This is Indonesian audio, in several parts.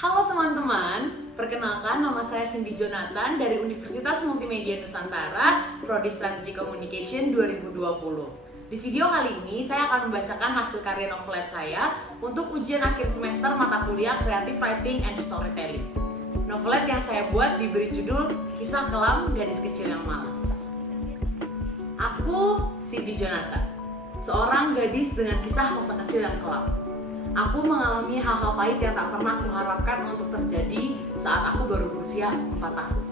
Halo teman-teman, perkenalkan nama saya Cindy Jonathan dari Universitas Multimedia Nusantara, Prodi Strategic Communication 2020. Di video kali ini saya akan membacakan hasil karya novelet saya untuk ujian akhir semester mata kuliah Creative Writing and Storytelling. Novelet yang saya buat diberi judul Kisah Kelam Gadis Kecil yang Malang. Aku Cindy Jonathan, seorang gadis dengan kisah masa kecil yang kelam. Aku mengalami hal-hal pahit yang tak pernah kuharapkan untuk terjadi saat aku baru berusia 4 tahun.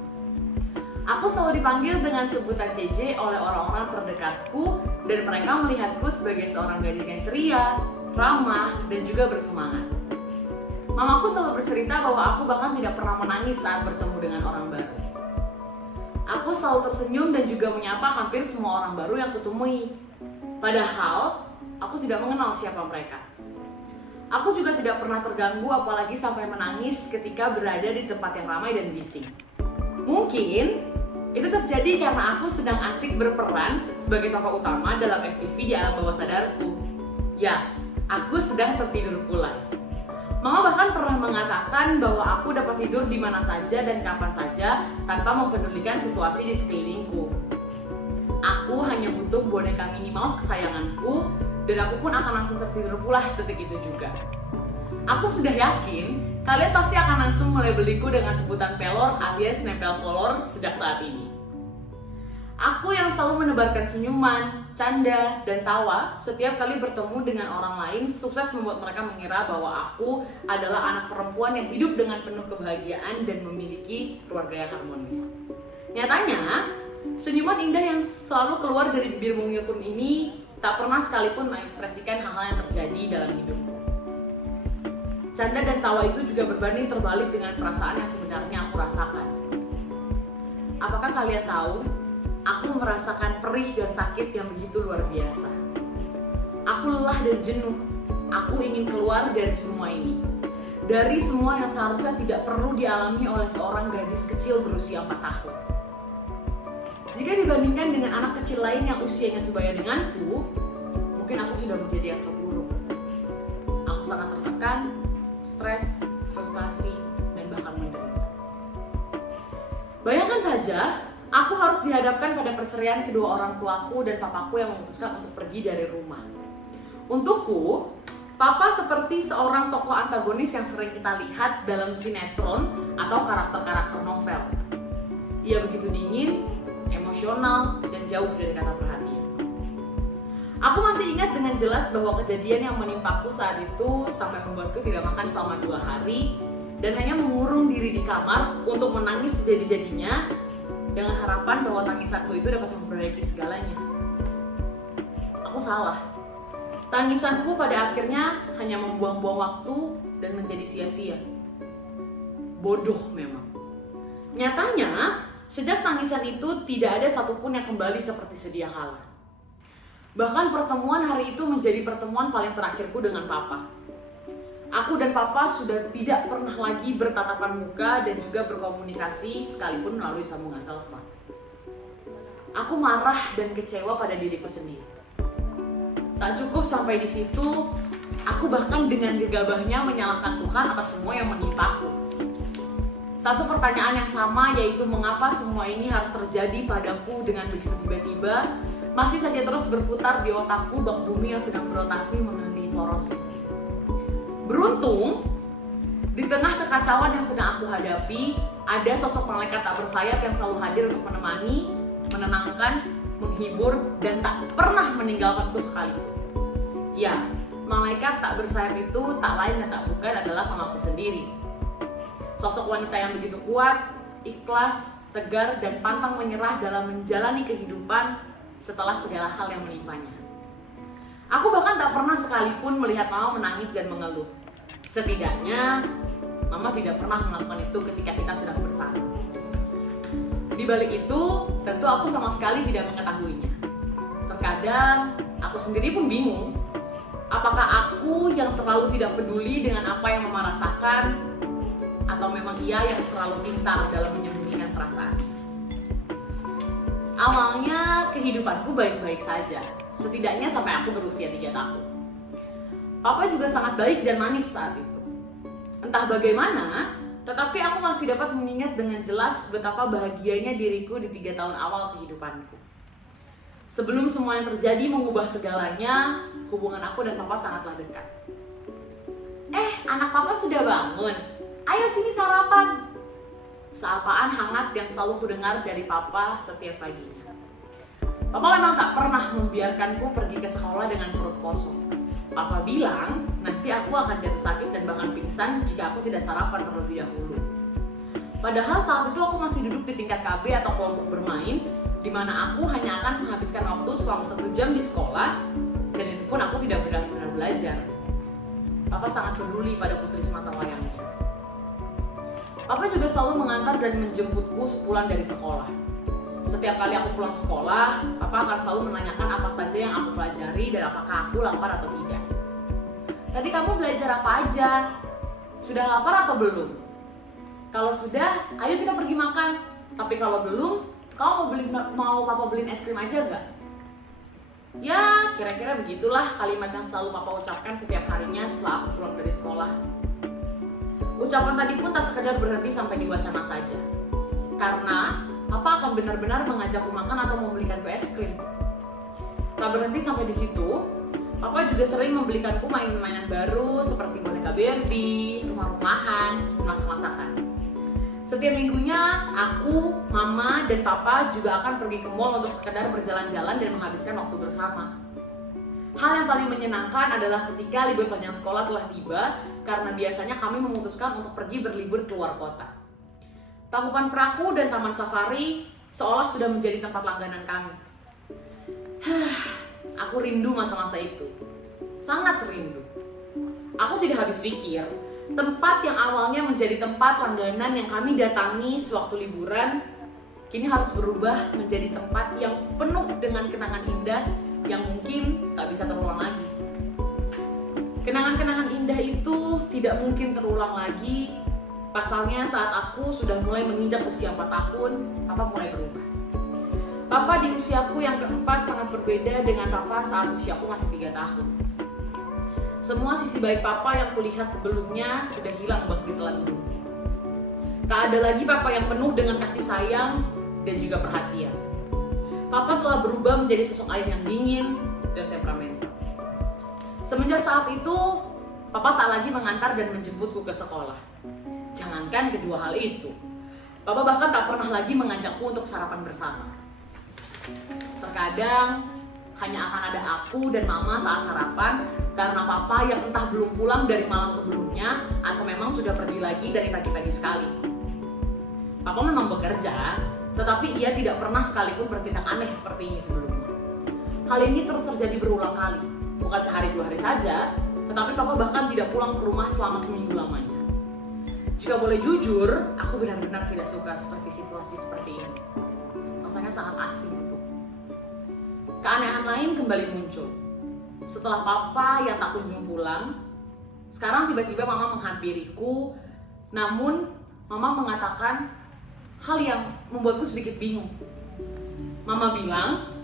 Aku selalu dipanggil dengan sebutan CJ oleh orang-orang terdekatku dan mereka melihatku sebagai seorang gadis yang ceria, ramah, dan juga bersemangat. Mamaku selalu bercerita bahwa aku bahkan tidak pernah menangis saat bertemu dengan orang baru. Aku selalu tersenyum dan juga menyapa hampir semua orang baru yang kutemui. Padahal, aku tidak mengenal siapa mereka. Aku juga tidak pernah terganggu apalagi sampai menangis ketika berada di tempat yang ramai dan bising. Mungkin itu terjadi karena aku sedang asik berperan sebagai tokoh utama dalam FTV di alam bawah sadarku. Ya, aku sedang tertidur pulas. Mama bahkan pernah mengatakan bahwa aku dapat tidur di mana saja dan kapan saja tanpa mempedulikan situasi di sekelilingku. Aku hanya butuh boneka Minnie Mouse kesayanganku dan aku pun akan langsung tertidur pulas detik itu juga. Aku sudah yakin kalian pasti akan langsung melabeliku dengan sebutan pelor alias nempel kolor sejak saat ini. Aku yang selalu menebarkan senyuman, canda, dan tawa setiap kali bertemu dengan orang lain sukses membuat mereka mengira bahwa aku adalah anak perempuan yang hidup dengan penuh kebahagiaan dan memiliki keluarga yang harmonis. Nyatanya, senyuman indah yang selalu keluar dari bibir mungilku ini tak pernah sekalipun mengekspresikan hal-hal yang terjadi dalam hidupku. Canda dan tawa itu juga berbanding terbalik dengan perasaan yang sebenarnya aku rasakan. Apakah kalian tahu, aku merasakan perih dan sakit yang begitu luar biasa. Aku lelah dan jenuh. Aku ingin keluar dari semua ini. Dari semua yang seharusnya tidak perlu dialami oleh seorang gadis kecil berusia 4 tahun. Jika dibandingkan dengan anak kecil lain yang usianya sebaya denganku, mungkin aku sudah menjadi yang terburuk. Aku sangat tertekan, stres, frustasi, dan bahkan menderita. Bayangkan saja, aku harus dihadapkan pada perceraian kedua orang tuaku dan papaku yang memutuskan untuk pergi dari rumah. Untukku, papa seperti seorang tokoh antagonis yang sering kita lihat dalam sinetron atau karakter-karakter novel. Ia begitu dingin, emosional, dan jauh dari kata perhatian. Aku masih ingat dengan jelas bahwa kejadian yang menimpaku saat itu sampai membuatku tidak makan selama 2 hari dan hanya mengurung diri di kamar untuk menangis sejadi-jadinya dengan harapan bahwa tangisanku itu dapat memperbaiki segalanya. Aku salah. Tangisanku pada akhirnya hanya membuang-buang waktu dan menjadi sia-sia. Bodoh memang. Nyatanya, sejak tangisan itu tidak ada satupun yang kembali seperti sedia kala. Bahkan pertemuan hari itu menjadi pertemuan paling terakhirku dengan papa. Aku dan papa sudah tidak pernah lagi bertatapan muka dan juga berkomunikasi sekalipun melalui sambungan telepon. Aku marah dan kecewa pada diriku sendiri. Tak cukup sampai di situ, aku bahkan dengan gegabahnya menyalahkan Tuhan atas semua yang menimpaku. Satu pertanyaan yang sama, yaitu mengapa semua ini harus terjadi padaku dengan begitu tiba-tiba, masih saja terus berputar di otakku bak bumi yang sedang berotasi mengelilingi porosku. Beruntung, di tengah kekacauan yang sedang aku hadapi, ada sosok malaikat tak bersayap yang selalu hadir untuk menemani, menenangkan, menghibur, dan tak pernah meninggalkanku sekalipun. Ya, malaikat tak bersayap itu tak lain dan tak bukan adalah mamaku sendiri. Sosok wanita yang begitu kuat, ikhlas, tegar, dan pantang menyerah dalam menjalani kehidupan setelah segala hal yang menimpanya. Aku bahkan tak pernah sekalipun melihat mama menangis dan mengeluh. Setidaknya, mama tidak pernah melakukan itu ketika kita sedang bersama. Di balik itu, tentu aku sama sekali tidak mengetahuinya. Terkadang, aku sendiri pun bingung. Apakah aku yang terlalu tidak peduli dengan apa yang mama rasakan, atau memang ia yang terlalu pintar dalam menyembunyikan perasaan? Awalnya kehidupanku baik-baik saja, setidaknya sampai aku berusia 3 tahun. Papa juga sangat baik dan manis saat itu. Entah bagaimana, tetapi aku masih dapat mengingat dengan jelas betapa bahagianya diriku di 3 tahun awal kehidupanku. Sebelum semua yang terjadi mengubah segalanya, hubungan aku dan papa sangatlah dekat. Anak papa sudah bangun. Ayo sini sarapan. Sapaan hangat yang selalu kudengar dari papa setiap paginya. Papa memang tak pernah membiarkanku pergi ke sekolah dengan perut kosong. Papa bilang, nanti aku akan jatuh sakit dan bahkan pingsan jika aku tidak sarapan terlebih dahulu. Padahal saat itu aku masih duduk di tingkat KB atau kelompok bermain, di mana aku hanya akan menghabiskan waktu selama 1 jam di sekolah, dan itu pun aku tidak benar-benar belajar. Papa sangat peduli pada putri semata wayangnya. Papa juga selalu mengantar dan menjemputku sepulang dari sekolah. Setiap kali aku pulang sekolah, Papa akan selalu menanyakan apa saja yang aku pelajari dan apakah aku lapar atau tidak. Tadi kamu belajar apa aja? Sudah lapar atau belum? Kalau sudah, ayo kita pergi makan. Tapi kalau belum, kamu mau Papa beliin es krim aja nggak? Ya, kira-kira begitulah kalimat yang selalu Papa ucapkan setiap harinya setelah aku pulang dari sekolah. Ucapan tadi pun tak sekedar berhenti sampai di wacana saja. Karena Papa akan benar-benar mengajakku makan atau membelikanku es krim. Tak berhenti sampai di situ, Papa juga sering membelikanku mainan-mainan baru seperti boneka Barbie, rumah-rumahan, dan masak-masakan. Setiap minggunya, aku, Mama, dan Papa juga akan pergi ke mall untuk sekedar berjalan-jalan dan menghabiskan waktu bersama. Hal yang paling menyenangkan adalah ketika libur panjang sekolah telah tiba, karena biasanya kami memutuskan untuk pergi berlibur keluar kota. Tangkuban Perahu dan Taman Safari seolah sudah menjadi tempat langganan kami. Aku rindu masa-masa itu. Sangat rindu. Aku tidak habis pikir, tempat yang awalnya menjadi tempat langganan yang kami datangi sewaktu liburan, kini harus berubah menjadi tempat yang penuh dengan kenangan indah yang mungkin tak bisa terulang lagi. Kenangan-kenangan indah itu tidak mungkin terulang lagi. Pasalnya saat aku sudah mulai menginjak usia 4 tahun, Papa mulai berubah. Papa di usiaku yang keempat sangat berbeda dengan Papa saat usiaku masih 3 tahun. Semua sisi baik Papa yang kulihat sebelumnya sudah hilang bak ditelan bumi. Tak ada lagi Papa yang penuh dengan kasih sayang dan juga perhatian. Papa telah berubah menjadi sosok ayah yang dingin dan temperamental. Semenjak saat itu, Papa tak lagi mengantar dan menjemputku ke sekolah. Jangankan kedua hal itu, Papa bahkan tak pernah lagi mengajakku untuk sarapan bersama. Terkadang hanya akan ada aku dan Mama saat sarapan karena Papa yang entah belum pulang dari malam sebelumnya atau memang sudah pergi lagi dari pagi-pagi sekali. Papa memang bekerja, tetapi ia tidak pernah sekalipun bertindak aneh seperti ini sebelumnya. Hal ini terus terjadi berulang kali, bukan sehari 2 hari saja, tetapi Papa bahkan tidak pulang ke rumah selama seminggu lamanya. Jika boleh jujur, aku benar-benar tidak suka seperti situasi seperti ini. Rasanya sangat asing untuk. Keanehan lain kembali muncul. Setelah Papa yang tak kunjung pulang, sekarang tiba-tiba Mama menghampiriku, namun Mama mengatakan hal yang membuatku sedikit bingung. Mama bilang,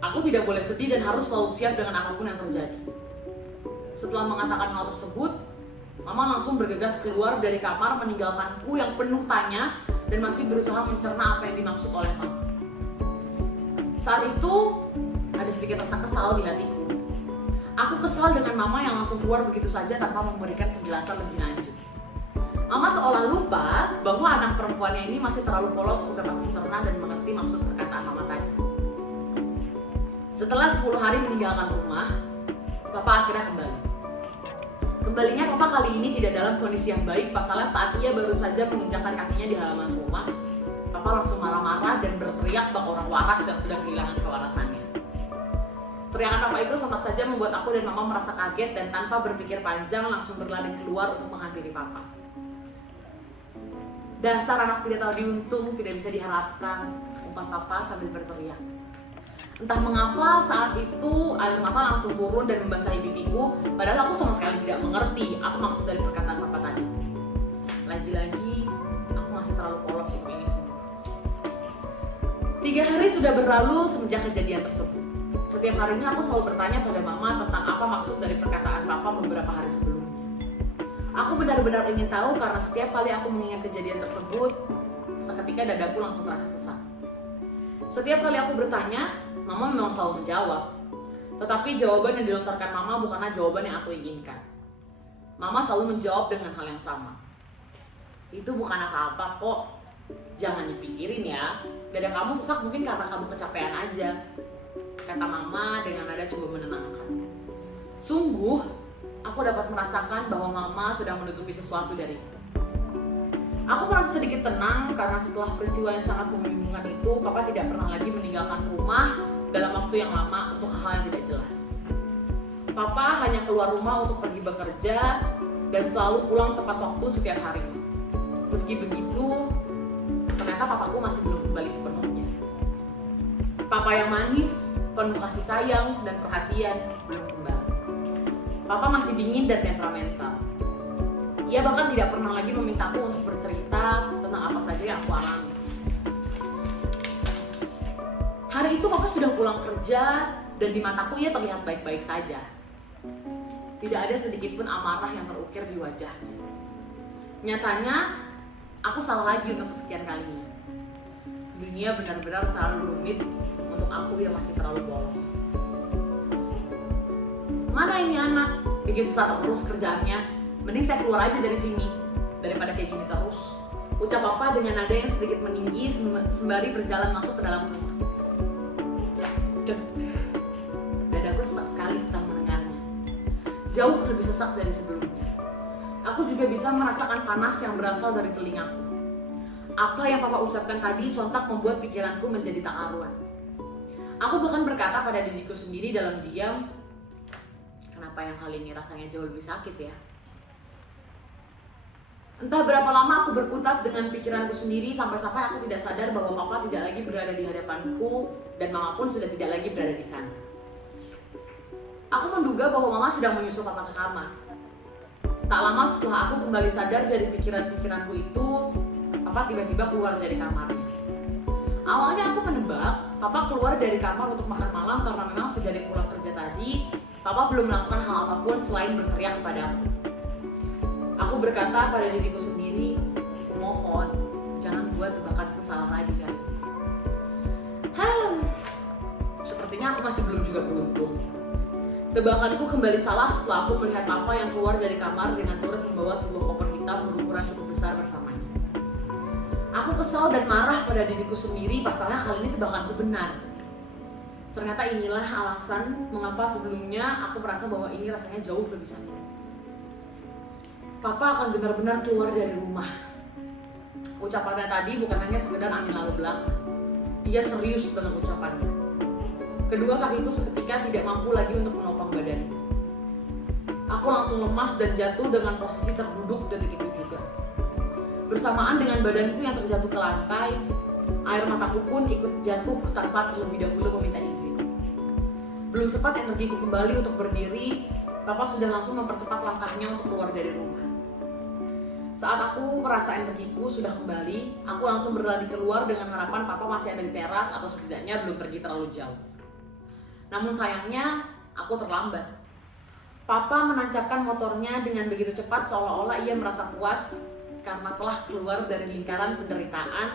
aku tidak boleh sedih dan harus selalu siap dengan apapun yang terjadi. Setelah mengatakan hal tersebut, Mama langsung bergegas keluar dari kamar meninggalkanku yang penuh tanya dan masih berusaha mencerna apa yang dimaksud oleh Mama. Saat itu, ada sedikit rasa kesal di hatiku. Aku kesal dengan Mama yang langsung keluar begitu saja tanpa memberikan penjelasan lebih lanjut. Mama seolah lupa bahwa anak perempuannya ini masih terlalu polos untuk dapat mencerna dan mengerti maksud perkataan Mama tadi. Setelah 10 hari meninggalkan rumah, Papa akhirnya kembali. Kembalinya Papa kali ini tidak dalam kondisi yang baik, pasalnya saat ia baru saja menginjakkan kakinya di halaman rumah, Papa langsung marah-marah dan berteriak bak orang waras yang sudah kehilangan kewarasannya. Teriakan Papa itu sempat saja membuat aku dan Mama merasa kaget dan tanpa berpikir panjang langsung berlari keluar untuk menghampiri Papa. Dasar anak tidak tahu diuntung, tidak bisa diharapkan, umpan Papa sambil berteriak. Entah mengapa saat itu air mata langsung turun dan membasahi pipiku, padahal aku sama sekali tidak mengerti apa maksud dari perkataan Papa tadi. Lagi-lagi, aku masih terlalu polos untuk ini semua. 3 hari sudah berlalu semenjak kejadian tersebut. Setiap harinya aku selalu bertanya pada Mama tentang apa maksud dari perkataan Papa beberapa hari sebelumnya. Aku benar-benar ingin tahu karena setiap kali aku mengingat kejadian tersebut, seketika dadaku langsung terasa sesak. Setiap kali aku bertanya, Mama memang selalu menjawab. Tetapi jawaban yang dilontarkan Mama bukanlah jawaban yang aku inginkan. Mama selalu menjawab dengan hal yang sama. Itu bukan apa-apa kok. Jangan dipikirin ya. Dada kamu sesak mungkin karena kamu kecapean aja, kata Mama dengan nada coba menenangkan. Sungguh, aku dapat merasakan bahwa Mama sedang menutupi sesuatu dariku. Aku merasa sedikit tenang karena setelah peristiwa yang sangat membingungkan itu, Papa tidak pernah lagi meninggalkan rumah dalam waktu yang lama untuk hal yang tidak jelas. Papa hanya keluar rumah untuk pergi bekerja dan selalu pulang tepat waktu setiap harinya. Meski begitu, ternyata papaku masih belum kembali sepenuhnya. Papa yang manis, penuh kasih sayang dan perhatian belum kembali. Papa masih dingin dan temperamental. Ia bahkan tidak pernah lagi memintaku untuk bercerita tentang apa saja yang aku alami. Hari itu Papa sudah pulang kerja dan di mataku ia terlihat baik-baik saja. Tidak ada sedikit pun amarah yang terukir di wajahnya. Nyatanya, aku salah lagi untuk kesekian kalinya. Dunia benar-benar terlalu rumit untuk aku yang masih terlalu polos. Mana ini anak? Bikin susah terus kerjaannya. Mending saya keluar aja dari sini daripada kayak gini terus, ucap Papa dengan nada yang sedikit meninggi sembari berjalan masuk ke dalam rumah. Dek, dadaku sesak sekali setelah mendengarnya. Jauh lebih sesak dari sebelumnya. Aku juga bisa merasakan panas yang berasal dari telingaku. Apa yang Papa ucapkan tadi sontak membuat pikiranku menjadi tak karuan. Aku bahkan berkata pada diriku sendiri dalam diam, kenapa yang kali ini rasanya jauh lebih sakit ya? Entah berapa lama aku berkutat dengan pikiranku sendiri sampai-sampai aku tidak sadar bahwa Papa tidak lagi berada di hadapanku dan Mama pun sudah tidak lagi berada di sana. Aku menduga bahwa Mama sedang menyusul Papa ke kamar. Tak lama setelah aku kembali sadar dari pikiran-pikiranku itu, Papa tiba-tiba keluar dari kamarnya. Awalnya aku menebak Papa keluar dari kamar untuk makan malam karena memang sejak pulang kerja tadi, Papa belum melakukan hal apapun selain berteriak kepadaku. Aku berkata pada diriku sendiri, kumohon, jangan buat tebakanku salah lagi kali ini. Sepertinya aku masih belum juga beruntung. Tebakanku kembali salah setelah aku melihat Papa yang keluar dari kamar dengan turut membawa sebuah koper hitam berukuran cukup besar bersamanya. Aku kesal dan marah pada diriku sendiri, pasalnya kali ini tebakanku benar. Ternyata inilah alasan mengapa sebelumnya aku merasa bahwa ini rasanya jauh lebih sakit. Papa akan benar-benar keluar dari rumah. Ucapannya tadi bukan hanya sekedar angin lalu belakang. Dia serius dengan ucapannya. Kedua kakiku seketika tidak mampu lagi untuk menopang badanku. Aku langsung lemas dan jatuh dengan posisi terduduk detik itu juga. Bersamaan dengan badanku yang terjatuh ke lantai, air mataku pun ikut jatuh tanpa terlebih dahulu meminta izin. Belum sempat energiku kembali untuk berdiri, Papa sudah langsung mempercepat langkahnya untuk keluar dari rumah. Saat aku merasa energiku sudah kembali, aku langsung berlari keluar dengan harapan Papa masih ada di teras atau setidaknya belum pergi terlalu jauh. Namun sayangnya, aku terlambat. Papa menancapkan motornya dengan begitu cepat seolah-olah ia merasa puas karena telah keluar dari lingkaran penderitaan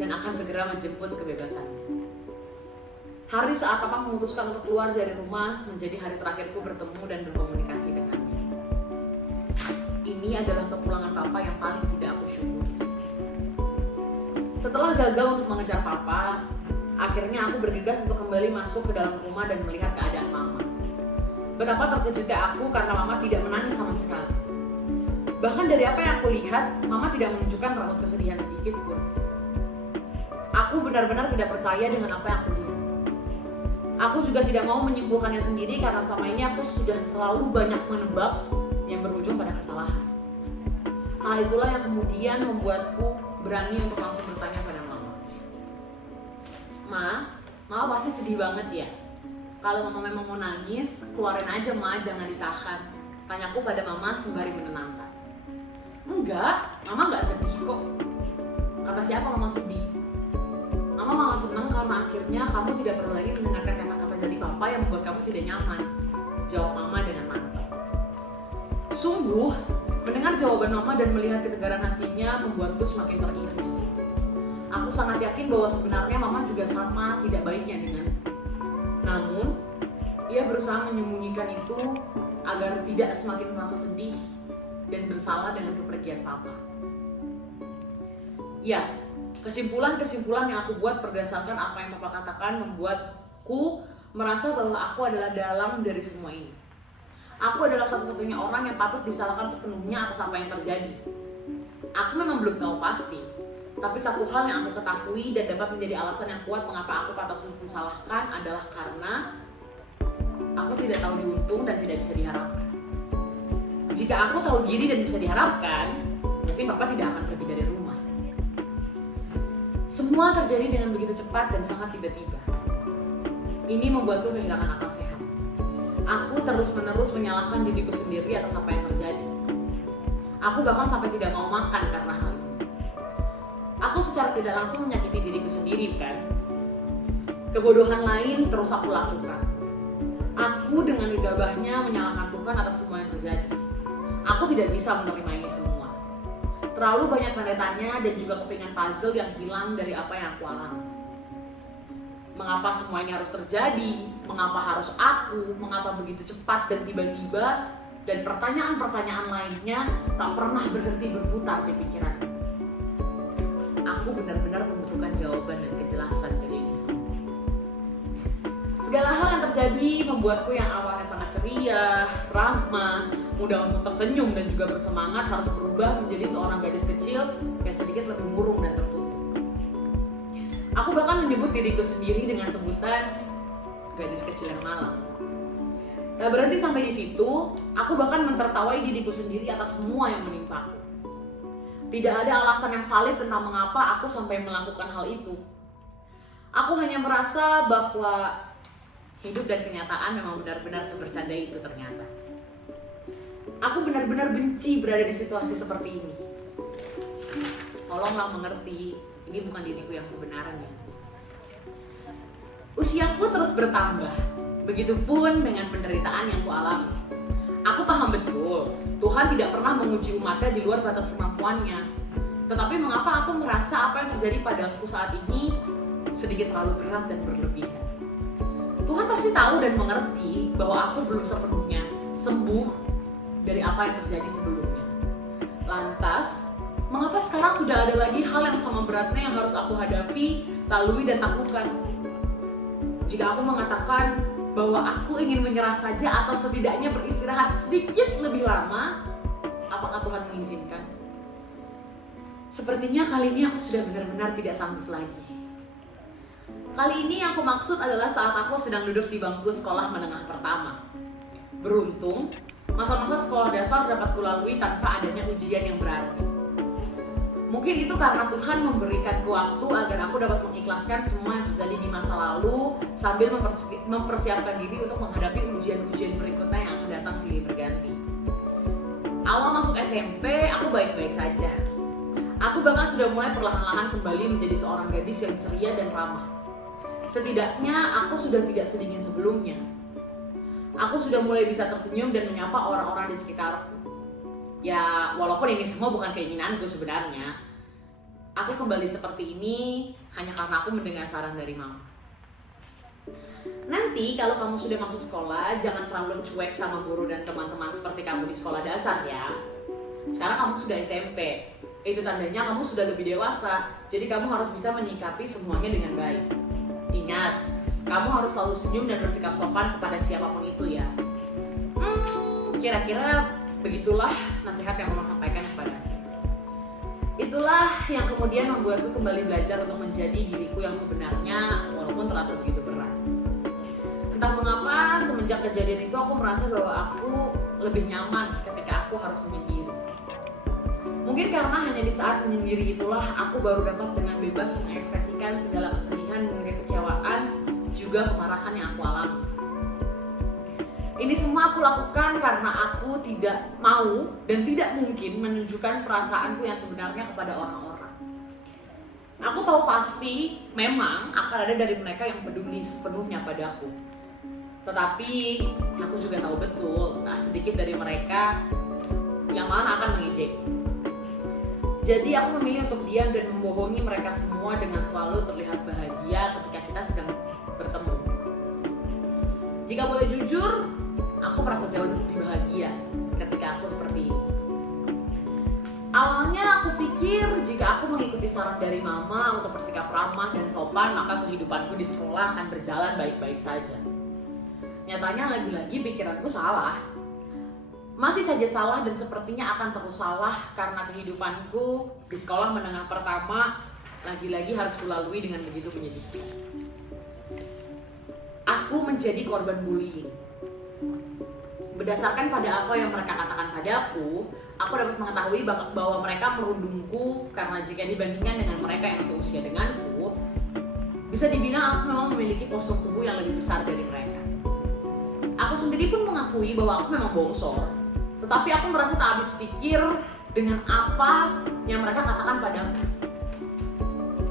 dan akan segera menjemput kebebasannya. Hari saat Papa memutuskan untuk keluar dari rumah menjadi hari terakhirku bertemu dan berkomunikasi dengannya. Ini adalah kepulangan Papa yang paling tidak aku syukuri. Setelah gagal untuk mengejar Papa, akhirnya aku bergegas untuk kembali masuk ke dalam rumah dan melihat keadaan Mama. Betapa terkejutnya aku karena Mama tidak menangis sama sekali. Bahkan dari apa yang aku lihat, Mama tidak menunjukkan raut kesedihan sedikit pun. Aku benar-benar tidak percaya dengan apa yang aku lihat. Aku juga tidak mau menyimpulkannya sendiri karena selama ini aku sudah terlalu banyak menebak yang berujung pada kesalahan. Hal itulah yang kemudian membuatku berani untuk langsung bertanya pada Mama. Mama pasti sedih banget ya? Kalau Mama memang mau nangis, keluarin aja Ma, jangan ditahan. Tanyaku pada Mama sembari menenangkan. Enggak, Mama nggak sedih kok. Kata siapa Mama sedih? Mama malah senang karena akhirnya kamu tidak perlu lagi mendengarkan kata-kata dari Papa yang membuat kamu tidak nyaman. Jawab Mama dengan mantap. Sungguh, Mendengar jawaban mama dan melihat ketegaran hatinya membuatku semakin teriris. Aku sangat yakin bahwa sebenarnya mama juga sama tidak baiknya denganku. Namun, ia berusaha menyembunyikan itu agar tidak semakin merasa sedih dan bersalah dengan kepergian papa. Ya, kesimpulan-kesimpulan yang aku buat berdasarkan apa yang papa katakan membuatku merasa bahwa aku adalah dalang dari semua ini. Aku adalah satu-satunya orang yang patut disalahkan sepenuhnya atas apa yang terjadi. Aku memang belum tahu pasti, tapi satu hal yang aku ketahui dan dapat menjadi alasan yang kuat mengapa aku pantas untuk disalahkan adalah karena aku tidak tahu diuntung dan tidak bisa diharapkan. Jika aku tahu diri dan bisa diharapkan, mungkin papa tidak akan pergi dari rumah. Semua terjadi dengan begitu cepat dan sangat tiba-tiba. Ini membuatku kehilangan akal sehat. Aku terus-menerus menyalahkan diriku sendiri atas apa yang terjadi. Aku bahkan sampai tidak mau makan karena hal ini. Aku secara tidak langsung menyakiti diriku sendiri, kan? Kebodohan lain terus aku lakukan. Aku dengan gegabahnya menyalahkan Tuhan atas semua yang terjadi. Aku tidak bisa menerima ini semua. Terlalu banyak tanda tanya dan juga kepingan puzzle yang hilang dari apa yang aku alami. Mengapa semua ini harus terjadi? Mengapa harus aku? Mengapa begitu cepat dan tiba-tiba? Dan pertanyaan-pertanyaan lainnya tak pernah berhenti berputar di pikiranku. Aku benar-benar membutuhkan jawaban dan kejelasan dari ini semua. Segala hal yang terjadi membuatku yang awalnya sangat ceria, ramah, mudah untuk tersenyum dan juga bersemangat harus berubah menjadi seorang gadis kecil yang sedikit lebih murung dan tertutup. Aku bahkan menyebut diriku sendiri dengan sebutan gadis kecil yang malang. Tak berhenti sampai di situ, aku bahkan mentertawai diriku sendiri atas semua yang menimpaku. Tidak ada alasan yang valid tentang mengapa aku sampai melakukan hal itu. Aku hanya merasa bahwa hidup dan kenyataan memang benar-benar sebercanda itu ternyata. Aku benar-benar benci berada di situasi seperti ini. Tolonglah mengerti, ini bukan diriku yang sebenarnya. Usiaku terus bertambah, begitupun dengan penderitaan yang kualami. Aku paham betul, Tuhan tidak pernah menguji umatnya di luar batas kemampuannya. Tetapi mengapa aku merasa apa yang terjadi padaku saat ini sedikit terlalu berat dan berlebihan? Tuhan pasti tahu dan mengerti bahwa aku belum sepenuhnya sembuh dari apa yang terjadi sebelumnya. Lantas, mengapa sekarang sudah ada lagi hal yang sama beratnya yang harus aku hadapi, lalui dan taklukkan? Jika aku mengatakan bahwa aku ingin menyerah saja atau setidaknya beristirahat sedikit lebih lama, apakah Tuhan mengizinkan? Sepertinya kali ini aku sudah benar-benar tidak sanggup lagi. Kali ini yang aku maksud adalah saat aku sedang duduk di bangku sekolah menengah pertama. Beruntung, masa-masa sekolah dasar dapat kulalui tanpa adanya ujian yang berarti. Mungkin itu karena Tuhan memberikanku waktu agar aku dapat mengikhlaskan semua yang terjadi di masa lalu sambil mempersiapkan diri untuk menghadapi ujian-ujian berikutnya yang akan datang silih berganti. Awal masuk SMP, aku baik-baik saja. Aku bahkan sudah mulai perlahan-lahan kembali menjadi seorang gadis yang ceria dan ramah. Setidaknya aku sudah tidak sedingin sebelumnya. Aku sudah mulai bisa tersenyum dan menyapa orang-orang di sekitarku. Ya, walaupun ini semua bukan keinginanku sebenarnya. Aku kembali seperti ini hanya karena aku mendengar saran dari mama. Nanti kalau kamu sudah masuk sekolah, jangan terlalu cuek sama guru dan teman-teman seperti kamu di sekolah dasar ya. Sekarang kamu sudah SMP. Itu tandanya kamu sudah lebih dewasa. Jadi kamu harus bisa menyikapi semuanya dengan baik. Ingat, kamu harus selalu senyum dan bersikap sopan kepada siapapun itu ya. Kira-kira begitulah nasihat yang mama sampaikan kepadaku. Itulah yang kemudian membuatku kembali belajar untuk menjadi diriku yang sebenarnya walaupun terasa begitu berat. Entah mengapa semenjak kejadian itu aku merasa bahwa aku lebih nyaman ketika aku harus menyendiri. Mungkin karena hanya di saat menyendiri itulah aku baru dapat dengan bebas mengekspresikan segala kesedihan dan kekecewaan juga kemarahan yang aku alami. Ini semua aku lakukan karena aku tidak mau dan tidak mungkin menunjukkan perasaanku yang sebenarnya kepada orang-orang. Aku tahu pasti memang akan ada dari mereka yang peduli sepenuhnya padaku. Tetapi aku juga tahu betul tak sedikit dari mereka yang malah akan mengejek. Jadi aku memilih untuk diam dan membohongi mereka semua dengan selalu terlihat bahagia ketika kita sedang bertemu. Jika boleh jujur, aku merasa jauh lebih bahagia ketika aku seperti ini. Awalnya aku pikir jika aku mengikuti saran dari mama untuk bersikap ramah dan sopan, maka kehidupanku di sekolah akan berjalan baik-baik saja. Nyatanya lagi-lagi pikiranku salah. Masih saja salah dan sepertinya akan terus salah karena kehidupanku di sekolah menengah pertama lagi-lagi harus kulalui dengan begitu menyedihkan. Aku menjadi korban bullying. Berdasarkan pada apa yang mereka katakan padaku, aku dapat mengetahui bahwa mereka merundungku karena jika dibandingkan dengan mereka yang seusia denganku, bisa dibilang aku memang memiliki postur tubuh yang lebih besar dari mereka. Aku sendiri pun mengakui bahwa aku memang bongsor, tetapi aku merasa tak habis pikir dengan apa yang mereka katakan padaku.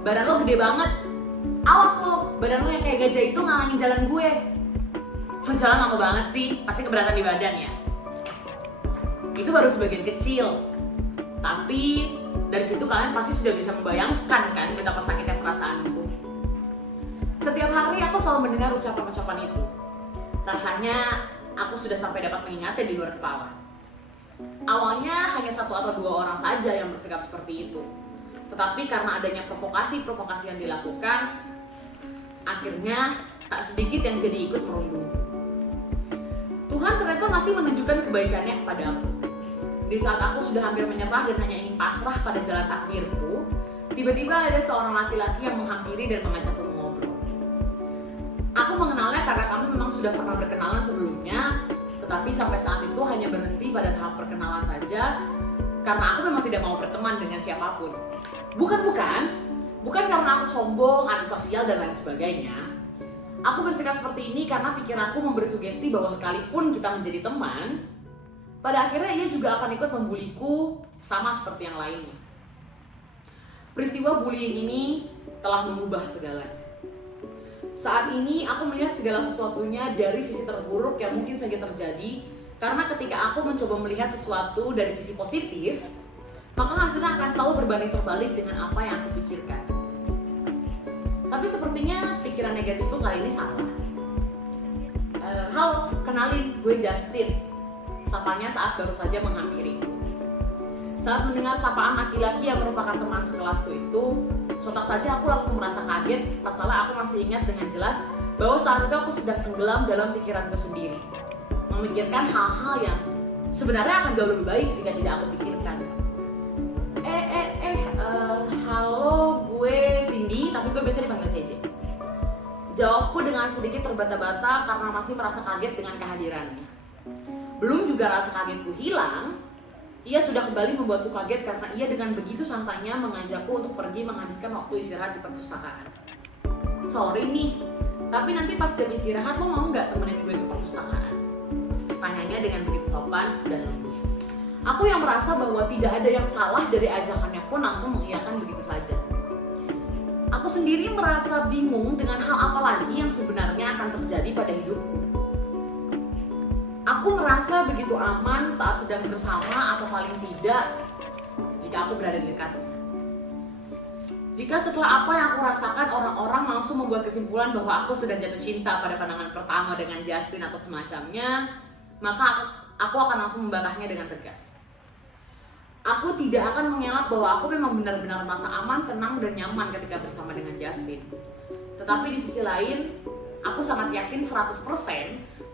Badan lo gede banget, awas lo, badan lo yang kayak gajah itu ngalangin jalan gue. Lo jalan lama banget sih, pasti keberatan di badan ya. Itu baru sebagian kecil, tapi dari situ kalian pasti sudah bisa membayangkan kan betapa sakitnya perasaanku. Setiap hari aku selalu mendengar ucapan-ucapan itu. Rasanya aku sudah sampai dapat mengingatnya di luar kepala. Awalnya hanya 1 atau 2 orang saja yang bersikap seperti itu. Tetapi karena adanya provokasi-provokasi yang dilakukan, akhirnya tak sedikit yang jadi ikut merundung. Tuhan ternyata masih menunjukkan kebaikannya kepada aku. Di saat aku sudah hampir menyerah dan hanya ingin pasrah pada jalan takdirku, tiba-tiba ada seorang laki-laki yang menghampiri dan mengajakku mengobrol. Aku mengenalnya karena kami memang sudah pernah berkenalan sebelumnya, tetapi sampai saat itu hanya berhenti pada tahap perkenalan saja karena aku memang tidak mau berteman dengan siapapun. Bukan karena aku sombong, antisosial dan lain sebagainya. Aku bersikap seperti ini karena pikiranku memberi sugesti bahwa sekalipun kita menjadi teman, pada akhirnya ia juga akan ikut membuliku sama seperti yang lainnya. Peristiwa bullying ini telah mengubah segalanya. Saat ini aku melihat segala sesuatunya dari sisi terburuk yang mungkin saja terjadi, karena ketika aku mencoba melihat sesuatu dari sisi positif, maka hasilnya akan selalu berbanding terbalik dengan apa yang aku pikirkan. Tapi sepertinya pikiran negatifku kali ini salah. Halo, kenalin, gue Justin. Sapanya saat baru saja menghampiriku. Saat mendengar sapaan laki-laki yang merupakan teman sekelasku itu, sontak saja aku langsung merasa kaget, pasalnya aku masih ingat dengan jelas bahwa saat itu aku sedang tenggelam dalam pikiranku sendiri, memikirkan hal-hal yang sebenarnya akan jauh lebih baik jika tidak aku pikirkan. Halo, gue Cindy, tapi gue biasa dipanggil CJ. Jawabku dengan sedikit terbata-bata karena masih merasa kaget dengan kehadirannya. Belum juga rasa kagetku hilang, ia sudah kembali membuatku kaget karena ia dengan begitu santainya mengajakku untuk pergi menghabiskan waktu istirahat di perpustakaan. Sorry nih, tapi nanti pas jam istirahat lo mau nggak temenin gue ke perpustakaan? Tanyanya dengan begitu sopan dan lembut. Aku yang merasa bahwa tidak ada yang salah dari ajakannya pun langsung mengiyakan begitu saja. Aku sendiri merasa bingung dengan hal apa lagi yang sebenarnya akan terjadi pada hidupku. Aku merasa begitu aman saat sedang bersama atau paling tidak jika aku berada di dekatnya. Jika setelah apa yang aku rasakan orang-orang langsung membuat kesimpulan bahwa aku sedang jatuh cinta pada pandangan pertama dengan Justin atau semacamnya, maka aku akan langsung membantahnya dengan tegas. Aku tidak akan mengelak bahwa aku memang benar-benar merasa aman, tenang, dan nyaman ketika bersama dengan Justin. Tetapi di sisi lain, aku sangat yakin 100%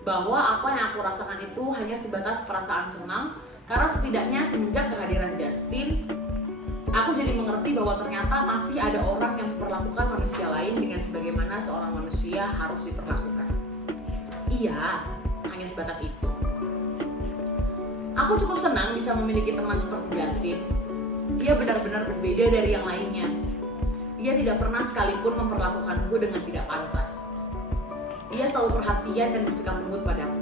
bahwa apa yang aku rasakan itu hanya sebatas perasaan senang, karena setidaknya semenjak kehadiran Justin, aku jadi mengerti bahwa ternyata masih ada orang yang memperlakukan manusia lain dengan sebagaimana seorang manusia harus diperlakukan. Iya, hanya sebatas itu. Aku cukup senang bisa memiliki teman seperti Justin. Ia benar-benar berbeda dari yang lainnya. Ia tidak pernah sekalipun memperlakukanku dengan tidak pantas. Ia selalu perhatian dan bersikap lembut padaku.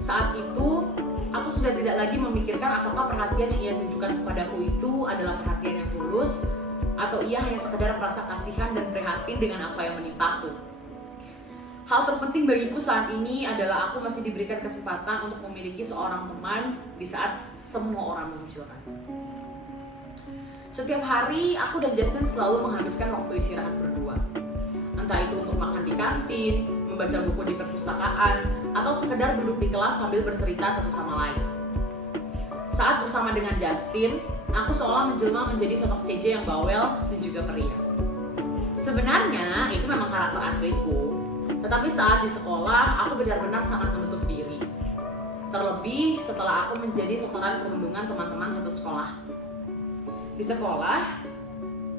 Saat itu, aku sudah tidak lagi memikirkan apakah perhatian yang ia tunjukkan kepadaku itu adalah perhatian yang tulus, atau ia hanya sekedar merasa kasihan dan prihatin dengan apa yang menimpaku. Hal terpenting bagiku saat ini adalah aku masih diberikan kesempatan untuk memiliki seorang teman di saat semua orang mengucilkan. Setiap hari, aku dan Justin selalu menghabiskan waktu istirahat berdua. Entah itu untuk makan di kantin, membaca buku di perpustakaan, atau sekedar duduk di kelas sambil bercerita satu sama lain. Saat bersama dengan Justin, aku seolah menjelma menjadi sosok CJ yang bawel dan juga periang. Sebenarnya, itu memang karakter asliku. Tetapi saat di sekolah, aku benar-benar sangat menutup diri. Terlebih setelah aku menjadi sasaran perundungan teman-teman satu sekolah. Di sekolah,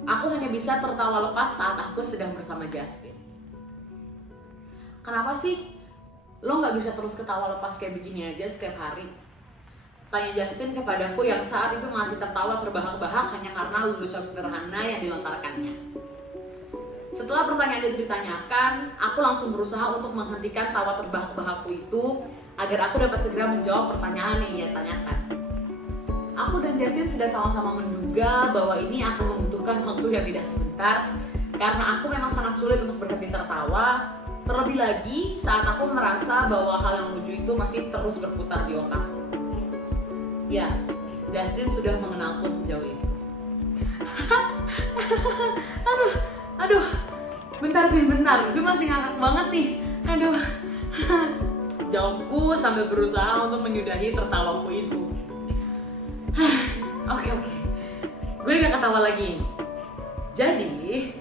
aku hanya bisa tertawa lepas saat aku sedang bersama Justin. Kenapa sih lo gak bisa terus ketawa lepas kayak begini aja setiap hari? Tanya Justin kepadaku yang saat itu masih tertawa terbahak-bahak hanya karena lelucon sederhana yang dilontarkannya. Setelah pertanyaan itu ditanyakan, aku langsung berusaha untuk menghentikan tawa terbahak-bahakku itu agar aku dapat segera menjawab pertanyaan yang ia tanyakan. Aku dan Justin sudah sama-sama menduga bahwa ini akan membutuhkan waktu yang tidak sebentar karena aku memang sangat sulit untuk berhenti tertawa, terlebih lagi saat aku merasa bahwa hal yang lucu itu masih terus berputar di otakku. Ya, Justin sudah mengenalku sejauh itu. Aduh, bentar, gue masih ngakak banget nih. Aduh, jawabku sambil berusaha untuk menyudahi tertawaku itu. Oke, gue gak ketawa lagi. Jadi,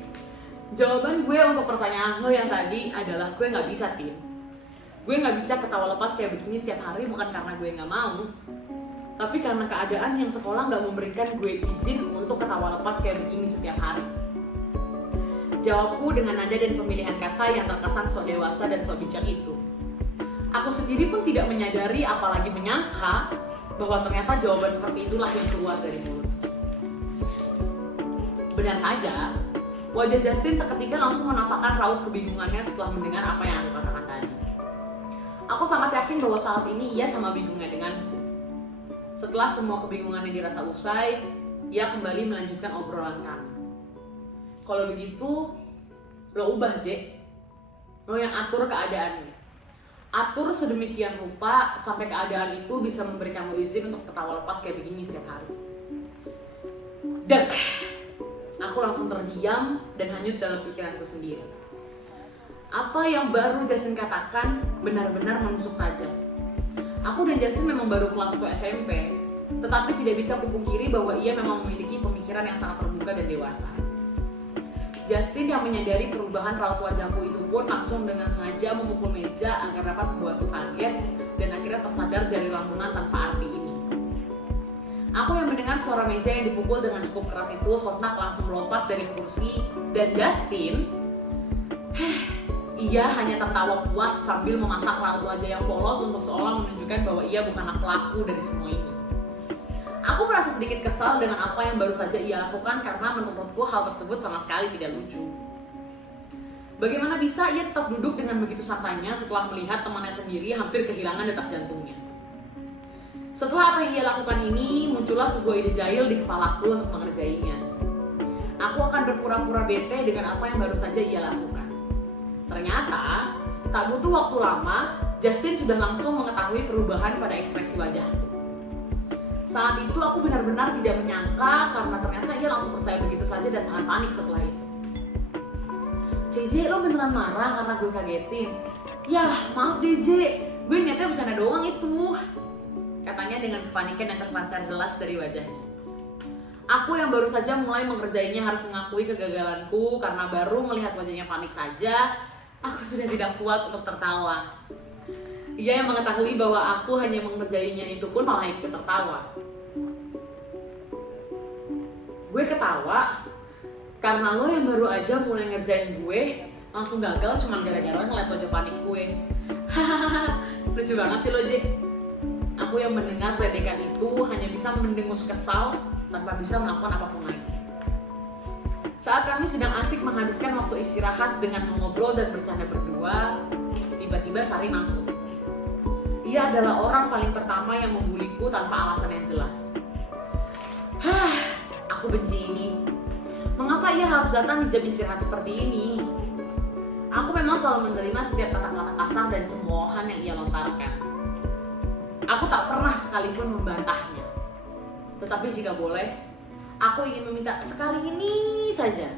jawaban gue untuk pertanyaan lo yang tadi adalah gue gak bisa, Tim. Gue gak bisa ketawa lepas kayak begini setiap hari bukan karena gue gak mau, tapi karena keadaan yang sekolah gak memberikan gue izin untuk ketawa lepas kayak begini setiap hari. Jawabku dengan nada dan pemilihan kata yang terkesan sok dewasa dan sok bijak itu. Aku sendiri pun tidak menyadari apalagi menyangka bahwa ternyata jawaban seperti itulah yang keluar dari mulut. Benar saja, wajah Justin seketika langsung menampakkan raut kebingungannya setelah mendengar apa yang aku katakan tadi. Aku sangat yakin bahwa saat ini ia sama bingungnya denganku. Setelah semua kebingungannya dirasa usai, ia kembali melanjutkan obrolan kami. Kalau begitu, lo ubah, J. Lo yang atur keadaannya. Atur sedemikian rupa sampai keadaan itu bisa memberikan lo izin untuk ketawa lepas kayak begini setiap hari. Dan aku langsung terdiam dan hanyut dalam pikiranku sendiri. Apa yang baru Justin katakan benar-benar menusuk tajam. Aku dan Justin memang baru kelas 1 SMP, tetapi tidak bisa kupungkiri bahwa ia memang memiliki pemikiran yang sangat terbuka dan dewasa. Justin yang menyadari perubahan raut wajahku itu pun langsung dengan sengaja memukul meja agar dapat membuatku kaget dan akhirnya tersadar dari lamunan tanpa arti ini. Aku yang mendengar suara meja yang dipukul dengan cukup keras itu sontak langsung melompat dari kursi dan Justin, ia hanya tertawa puas sambil memasak raut wajah yang polos untuk seolah menunjukkan bahwa ia bukanlah pelaku dari semua ini. Aku merasa sedikit kesal dengan apa yang baru saja ia lakukan karena menurutku hal tersebut sama sekali tidak lucu. Bagaimana bisa ia tetap duduk dengan begitu santainya setelah melihat temannya sendiri hampir kehilangan detak jantungnya? Setelah apa yang ia lakukan ini, muncullah sebuah ide jahil di kepalaku untuk mengerjainya. Aku akan berpura-pura bete dengan apa yang baru saja ia lakukan. Ternyata, tak butuh waktu lama, Justin sudah langsung mengetahui perubahan pada ekspresi wajahku. Saat itu aku benar-benar tidak menyangka karena ternyata ia langsung percaya begitu saja dan sangat panik setelah itu. JJ, lo beneran marah karena gue kagetin? Yah, maaf deh J, gue niatnya bercanda doang itu, katanya dengan kepanikan yang terpancar jelas dari wajahnya. Aku yang baru saja mulai mengerjainya harus mengakui kegagalanku karena baru melihat wajahnya panik saja, aku sudah tidak kuat untuk tertawa. Ia yang mengetahui bahwa aku hanya mengerjainya itu pun malah ikut tertawa. Gue ketawa karena lo yang baru aja mulai ngerjain gue langsung gagal cuma gara-gara ngeliat wajah panik gue. Hahaha, lucu banget sih lo J. Aku yang mendengar ledekan itu hanya bisa mendengus kesal tanpa bisa melakukan apapun lagi. Saat kami sedang asik menghabiskan waktu istirahat dengan mengobrol dan bercanda berdua, tiba-tiba Sari masuk. Ia adalah orang paling pertama yang membuliku tanpa alasan yang jelas. Aku benci ini. Mengapa ia harus datang di jam istirahat seperti ini? Aku memang selalu menerima setiap kata-kata kasar dan cemoohan yang ia lontarkan. Aku tak pernah sekalipun membantahnya. Tetapi jika boleh, aku ingin meminta sekali ini saja.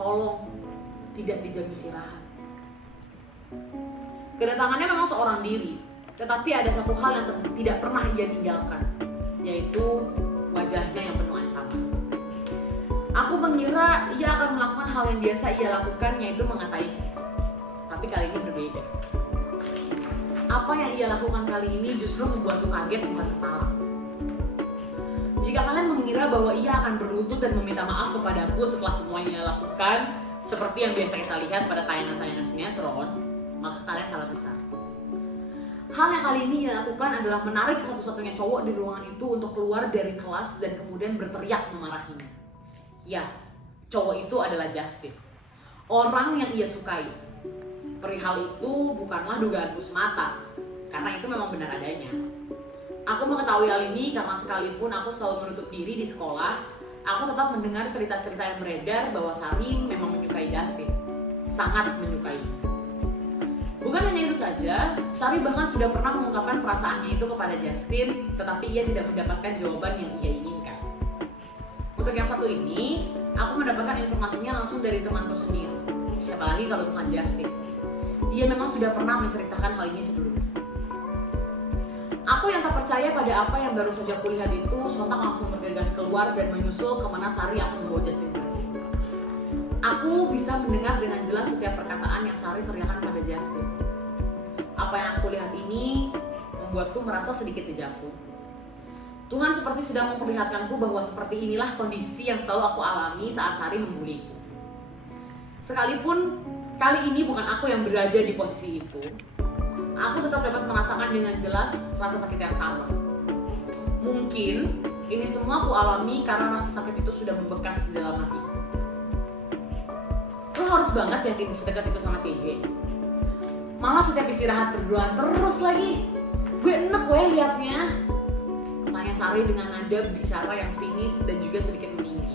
Tolong, tidak dijam istirahat. Kedatangannya memang seorang diri, tetapi ada satu hal yang tidak pernah ia tinggalkan, yaitu wajahnya yang penuh ancaman. Aku mengira ia akan melakukan hal yang biasa ia lakukan, yaitu mengataiku. Tapi kali ini berbeda. Apa yang ia lakukan kali ini justru membuatku kaget bukan ketawa. Jika kalian mengira bahwa ia akan berlutut dan meminta maaf kepadaku setelah semua yang ia lakukan, seperti yang biasa kita lihat pada tayangan-tayangan sinetron, maka kalian salah besar. Hal yang kali ini ia lakukan adalah menarik satu-satunya cowok di ruangan itu untuk keluar dari kelas dan kemudian berteriak memarahinya. Ya, cowok itu adalah Justin, orang yang ia sukai. Perihal itu bukanlah dugaanku semata, karena itu memang benar adanya. Aku mengetahui hal ini karena sekalipun aku selalu menutup diri di sekolah, aku tetap mendengar cerita-cerita yang beredar bahwa Sari memang menyukai Justin, sangat menyukainya. Bukan hanya itu saja, Sari bahkan sudah pernah mengungkapkan perasaannya itu kepada Justin, tetapi ia tidak mendapatkan jawaban yang ia inginkan. Untuk yang satu ini, aku mendapatkan informasinya langsung dari temanku sendiri. Siapa lagi kalau bukan Justin? Dia memang sudah pernah menceritakan hal ini sebelumnya. Aku yang tak percaya pada apa yang baru saja kulihat itu, sontak langsung bergegas keluar dan menyusul kemana Sari akan membawa Justin pergi. Aku bisa mendengar dengan jelas setiap perkataan yang Sari teriakkan pada Justin. Apa yang aku lihat ini membuatku merasa sedikit dejavu. Tuhan seperti sedang memperlihatkanku bahwa seperti inilah kondisi yang selalu aku alami saat Sari membuliku. Sekalipun kali ini bukan aku yang berada di posisi itu, aku tetap dapat merasakan dengan jelas rasa sakit yang sama. Mungkin ini semua aku alami karena rasa sakit itu sudah membekas di dalam hatiku. Lo harus banget yakin sedekat itu sama CJ. Malah setiap istirahat berduaan terus lagi. Gue enek gue liatnya. Tanya Sari dengan nada bicara yang sinis dan juga sedikit meninggi.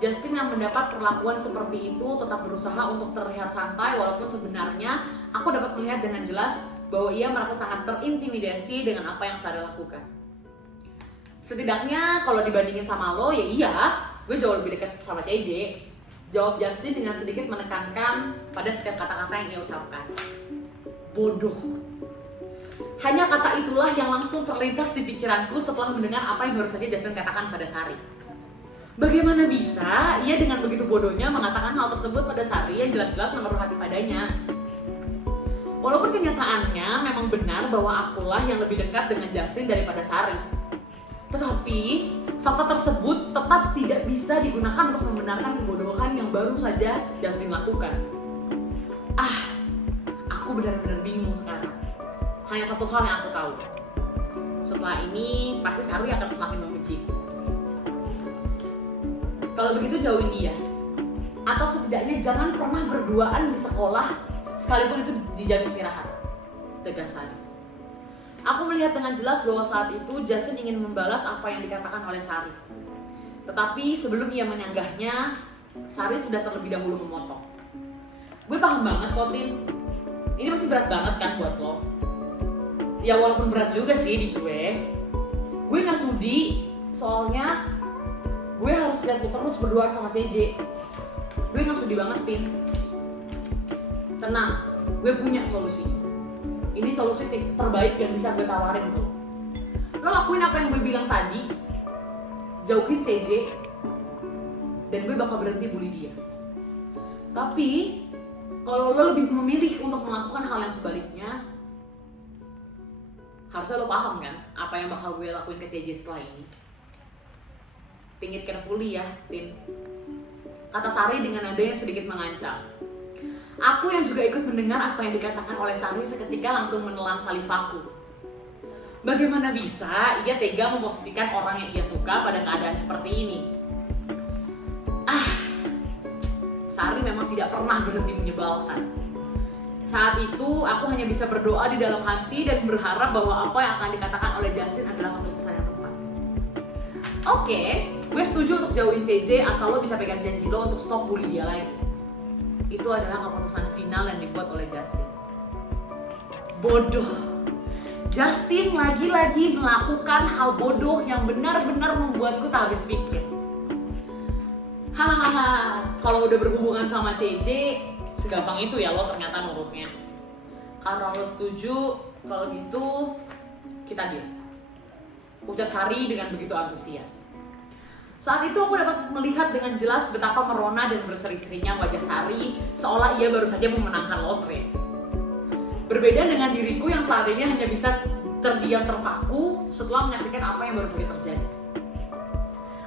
Justin yang mendapat perlakuan seperti itu tetap berusaha untuk terlihat santai, walaupun sebenarnya aku dapat melihat dengan jelas bahwa ia merasa sangat terintimidasi dengan apa yang Sari lakukan. Setidaknya kalau dibandingin sama lo, ya iya, gue jauh lebih dekat sama CJ. Jawab Justin dengan sedikit menekankan pada setiap kata-kata yang ia ucapkan. Bodoh. Hanya kata itulah yang langsung terlintas di pikiranku setelah mendengar apa yang baru saja Justin katakan pada Sari. Bagaimana bisa ia dengan begitu bodohnya mengatakan hal tersebut pada Sari yang jelas-jelas menaruh hati padanya? Walaupun kenyataannya memang benar bahwa akulah yang lebih dekat dengan Justin daripada Sari. Tetapi fakta tersebut tetap tidak bisa digunakan untuk membenarkan kebodohan yang baru saja Justin lakukan. Aku benar-benar bingung sekarang. Hanya satu hal yang aku tahu. Setelah ini pasti Sari akan semakin membenciku. Kalau begitu jauhin dia. Atau setidaknya jangan pernah berduaan di sekolah sekalipun itu di jam istirahat. Tegas Sari. Aku melihat dengan jelas bahwa saat itu Justin ingin membalas apa yang dikatakan oleh Sari. Tetapi sebelum ia menyanggahnya, Sari sudah terlebih dahulu memotong. Gue paham banget kok, Tin. Ini masih berat banget kan buat lo. Ya walaupun berat juga sih di gue gak sudi, soalnya gue harus lihat lo terus berdua sama CJ. Gue gak sudi banget, Tin. Tenang, gue punya solusi. Ini solusi terbaik yang bisa gue tawarin tuh. Lo lakuin apa yang gue bilang tadi, jauhin CJ, dan gue bakal berhenti bully dia. Tapi kalau lo lebih memilih untuk melakukan hal yang sebaliknya, harusnya lo paham kan apa yang bakal gue lakuin ke CJ setelah ini. Think it carefully ya, Tin. Kata Sari dengan nada yang sedikit mengancam. Aku yang juga ikut mendengar apa yang dikatakan oleh Sari seketika langsung menelan salivaku. Bagaimana bisa ia tega memposisikan orang yang ia suka pada keadaan seperti ini? Sari memang tidak pernah berhenti menyebalkan. Saat itu aku hanya bisa berdoa di dalam hati dan berharap bahwa apa yang akan dikatakan oleh Justin adalah keputusan yang tepat. Oke, gue setuju untuk jauhin CJ asal lo bisa pegang janji lo untuk stop bully dia lagi. itu adalah keputusan final yang dibuat oleh Justin. Bodoh. Justin lagi-lagi melakukan hal bodoh yang benar-benar membuatku tak habis pikir. Hahaha, kalau udah berhubungan sama CJ, segampang itu ya lo ternyata nurutnya. Karena lo setuju, kalau gitu kita diam. Ucap Sari dengan begitu antusias. Saat itu aku dapat melihat dengan jelas betapa merona dan berseri-serinya wajah Sari seolah ia baru saja memenangkan lotre. Berbeda dengan diriku yang saat ini hanya bisa terdiam terpaku setelah menyaksikan apa yang baru saja terjadi.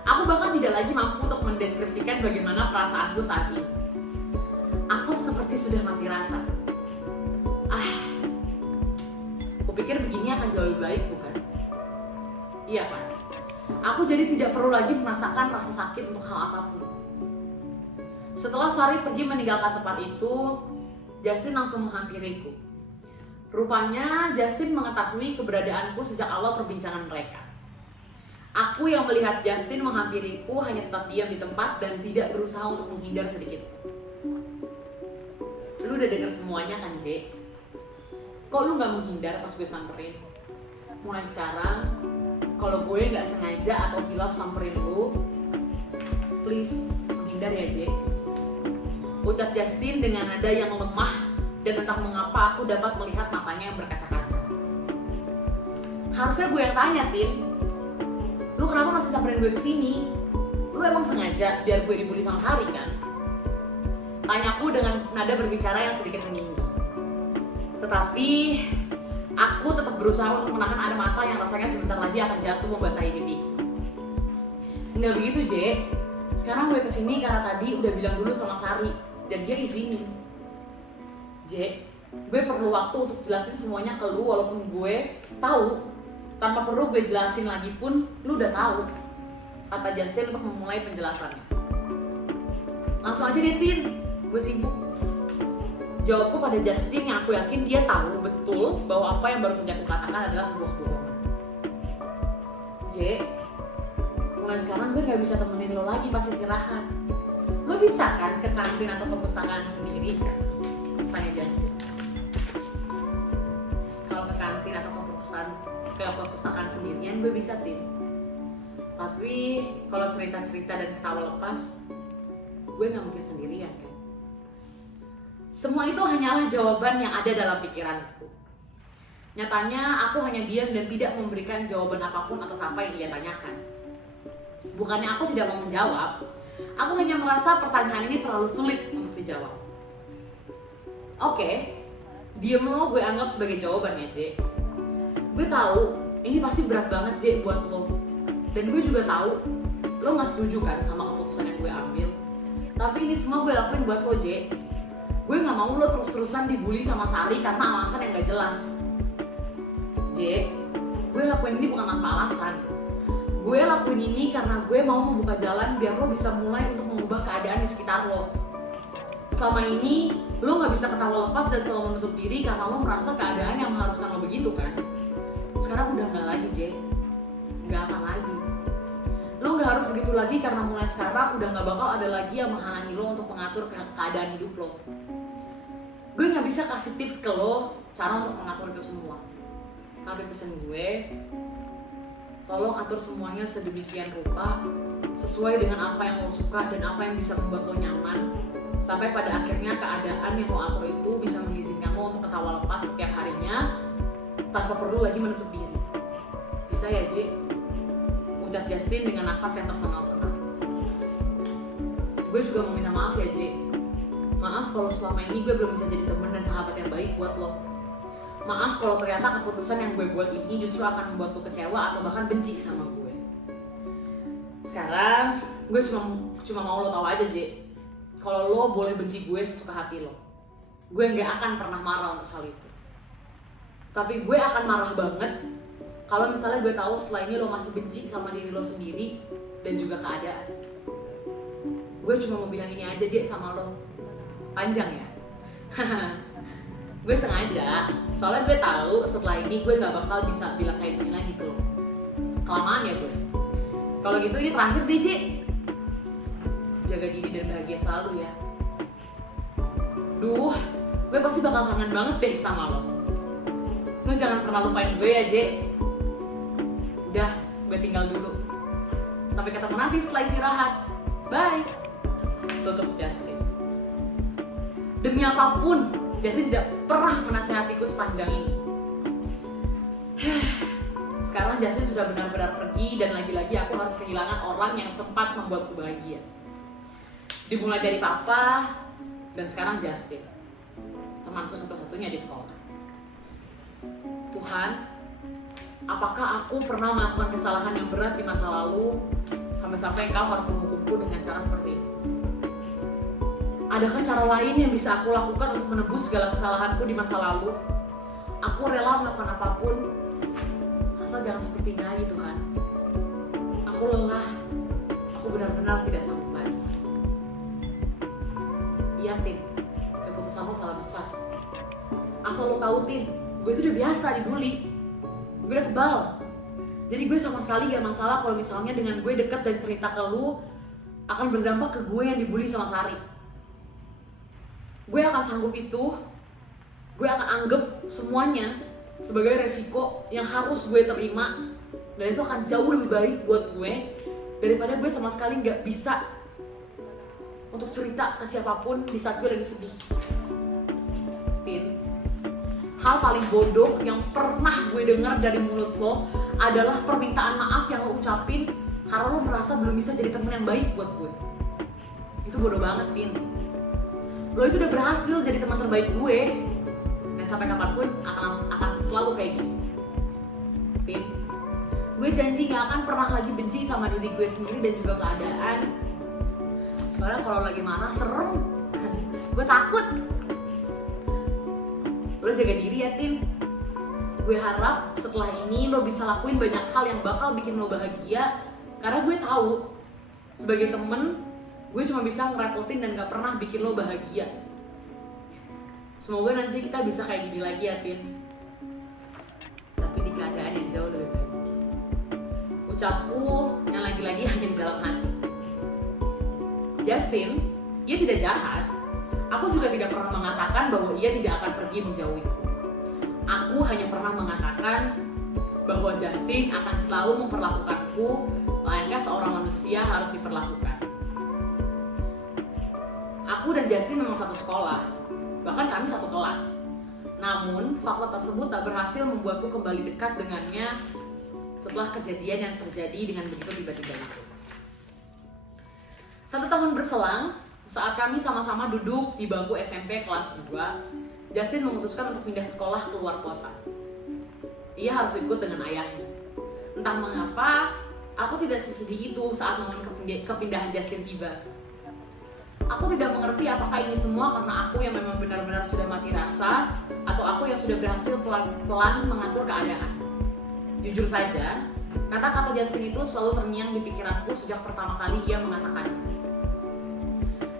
Aku bahkan tidak lagi mampu untuk mendeskripsikan bagaimana perasaanku saat ini. Aku seperti sudah mati rasa. Kupikir begini akan jauh lebih baik, bukan? Iya kan? Aku jadi tidak perlu lagi merasakan rasa sakit untuk hal apapun. Setelah Sari pergi meninggalkan tempat itu, Justin langsung menghampiriku. Rupanya Justin mengetahui keberadaanku sejak awal perbincangan mereka. Aku yang melihat Justin menghampiriku hanya tetap diam di tempat dan tidak berusaha untuk menghindar sedikit. Lu udah denger semuanya kan, J? Kok lu gak menghindar pas gue samperin? Mulai sekarang, kalau gue gak sengaja atau hilaf samperin lu, please menghindar ya, J. Ucap Justin dengan nada yang lemah dan entah mengapa aku dapat melihat matanya yang berkaca-kaca. Harusnya gue yang tanya, Tin. Lu kenapa masih samperin gue kesini? Lu emang sengaja biar gue dibully sama Sari kan? Tanyaku dengan nada berbicara yang sedikit meninggi. Tetapi aku tetap berusaha untuk menahan air mata yang rasanya sebentar lagi akan jatuh membasahi pipi. Nggak begitu, J. Sekarang gue kesini karena tadi udah bilang dulu sama Sari dan dia izinin. J, gue perlu waktu untuk jelasin semuanya ke lu walaupun gue tahu tanpa perlu gue jelasin lagi pun lu udah tahu, kata Justin untuk memulai penjelasannya. Langsung aja deh, Tin, gue sibuk. Jawabku pada Justin yang aku yakin dia tahu betul bahwa apa yang baru saja aku katakan adalah sebuah bohongan. J, mulai sekarang gue gak bisa temenin lo lagi pas istirahat. Lo bisa kan ke kantin atau perpustakaan sendiri? Tanya Justin. Kalau ke kantin atau ke perpustakaan sendirian gue bisa, Tin. Tapi kalau cerita-cerita dan ketawa lepas, gue gak mungkin sendirian kan. Semua itu hanyalah jawaban yang ada dalam pikiranku. Nyatanya aku hanya diam dan tidak memberikan jawaban apapun atas apa yang dia tanyakan. Bukannya aku tidak mau menjawab, aku hanya merasa pertanyaan ini terlalu sulit untuk dijawab. Oke, diem lo gue anggap sebagai jawaban ya, J. Gue tahu ini pasti berat banget, J, buat lo. Dan gue juga tahu lo gak setuju kan sama keputusan yang gue ambil. Tapi ini semua gue lakuin buat lo, J. Gue gak mau lo terus-terusan dibully sama Sari karena alasan yang gak jelas. J, gue lakuin ini bukan tanpa alasan. Gue lakuin ini karena gue mau membuka jalan biar lo bisa mulai untuk mengubah keadaan di sekitar lo. Selama ini, lo gak bisa ketawa lepas dan selalu menutup diri karena lo merasa keadaan yang mengharuskan lo begitu kan? Sekarang udah gak lagi, J. Gak akan lagi. Lo gak harus begitu lagi karena mulai sekarang udah gak bakal ada lagi yang menghalangi lo untuk mengatur keadaan hidup lo. Gue gak bisa kasih tips ke lo cara untuk mengatur itu semua. Tapi pesan gue, tolong atur semuanya sedemikian rupa sesuai dengan apa yang lo suka dan apa yang bisa membuat lo nyaman, sampai pada akhirnya keadaan yang lo atur itu bisa mengizinkan lo untuk ketawa lepas setiap harinya tanpa perlu lagi menutup diri. Bisa ya, J? Ucap Justin dengan nafas yang tersengal-sengal. Gue juga mau minta maaf ya, J. Maaf kalau selama ini gue belum bisa jadi teman dan sahabat yang baik buat lo. Maaf kalau ternyata keputusan yang gue buat ini justru akan membuat lo kecewa atau bahkan benci sama gue. Sekarang gue cuma mau lo tahu aja, J. Kalau lo boleh benci gue sesuka hati lo. Gue gak akan pernah marah untuk hal itu. Tapi gue akan marah banget kalau misalnya gue tahu setelah ini lo masih benci sama diri lo sendiri dan juga keadaan. Gue cuma mau bilang ini aja, J, sama lo. Panjang ya? Gue sengaja, soalnya gue tahu setelah ini gue gak bakal bisa bilang kayak gini lagi ke lo. Kelamaan ya gue. Kalau gitu ini terakhir deh, J. Jaga diri dan bahagia selalu ya. duh, gue pasti bakal kangen banget deh sama lo. Lo jangan pernah lupain gue ya, J. Udah, gue tinggal dulu. Sampai ketemu nanti setelah istirahat. Bye. Tutup Justin. Demi apapun, Justin tidak pernah menasehatiku sepanjang ini. Sekarang Justin sudah benar-benar pergi dan lagi-lagi aku harus kehilangan orang yang sempat membuatku bahagia. Dimulai dari papa dan sekarang Justin, temanku satu-satunya di sekolah. Tuhan, apakah aku pernah melakukan kesalahan yang berat di masa lalu sampai-sampai Engkau harus menghukumku dengan cara seperti ini? Adakah cara lain yang bisa aku lakukan untuk menebus segala kesalahanku di masa lalu? Aku rela melakukan apapun, asal jangan seperti ini lagi Tuhan. Aku lelah, aku benar-benar tidak sanggup lagi. Iya Tin, keputusanmu salah besar. Asal lo tahu Tin, gue itu udah biasa dibully. Gue udah kebal. Jadi gue sama sekali gak masalah kalau misalnya dengan gue dekat dan cerita ke lu akan berdampak ke gue yang dibully sama Sari. Gue akan sanggup itu. Gue akan anggap semuanya sebagai resiko yang harus gue terima, dan itu akan jauh lebih baik buat gue daripada gue sama sekali gak bisa untuk cerita ke siapapun di saat gue lagi sedih. Tin, hal paling bodoh yang pernah gue dengar dari mulut lo adalah permintaan maaf yang lo ucapin karena lo merasa belum bisa jadi teman yang baik buat gue. Itu bodoh banget, Tin. Lo itu udah berhasil jadi teman terbaik gue, dan sampai kapanpun akan selalu kayak gitu. Tin, gue janji gak akan pernah lagi benci sama diri gue sendiri dan juga keadaan. Soalnya kalau lagi marah serem, gue takut. Lo jaga diri ya Tin. Gue harap setelah ini lo bisa lakuin banyak hal yang bakal bikin lo bahagia, karena gue tahu sebagai temen gue cuma bisa ngerepotin dan gak pernah bikin lo bahagia. Semoga nanti kita bisa kayak gini lagi ya Tin, tapi di keadaan yang jauh lebih baik. Ucapku yang lagi-lagi hanya di dalam hati. Justin, ia tidak jahat. Aku juga tidak pernah mengatakan bahwa ia tidak akan pergi menjauhiku. Aku hanya pernah mengatakan bahwa Justin akan selalu memperlakukanku layaknya seorang manusia harus diperlakukan. Aku dan Justin memang satu sekolah, bahkan kami satu kelas. Namun, fakta tersebut tak berhasil membuatku kembali dekat dengannya setelah kejadian yang terjadi dengan begitu tiba-tiba itu. 1 tahun berselang, saat kami sama-sama duduk di bangku SMP kelas 2, Justin memutuskan untuk pindah sekolah ke luar kota. Ia harus ikut dengan ayahnya. Entah mengapa, aku tidak sesedih itu saat momen kepindahan Justin tiba. Aku tidak mengerti apakah ini semua karena aku yang memang benar-benar sudah mati rasa, atau aku yang sudah berhasil pelan-pelan mengatur keadaan. Jujur saja, kata-kata Justin itu selalu terngiang di pikiranku sejak pertama kali ia mengatakannya.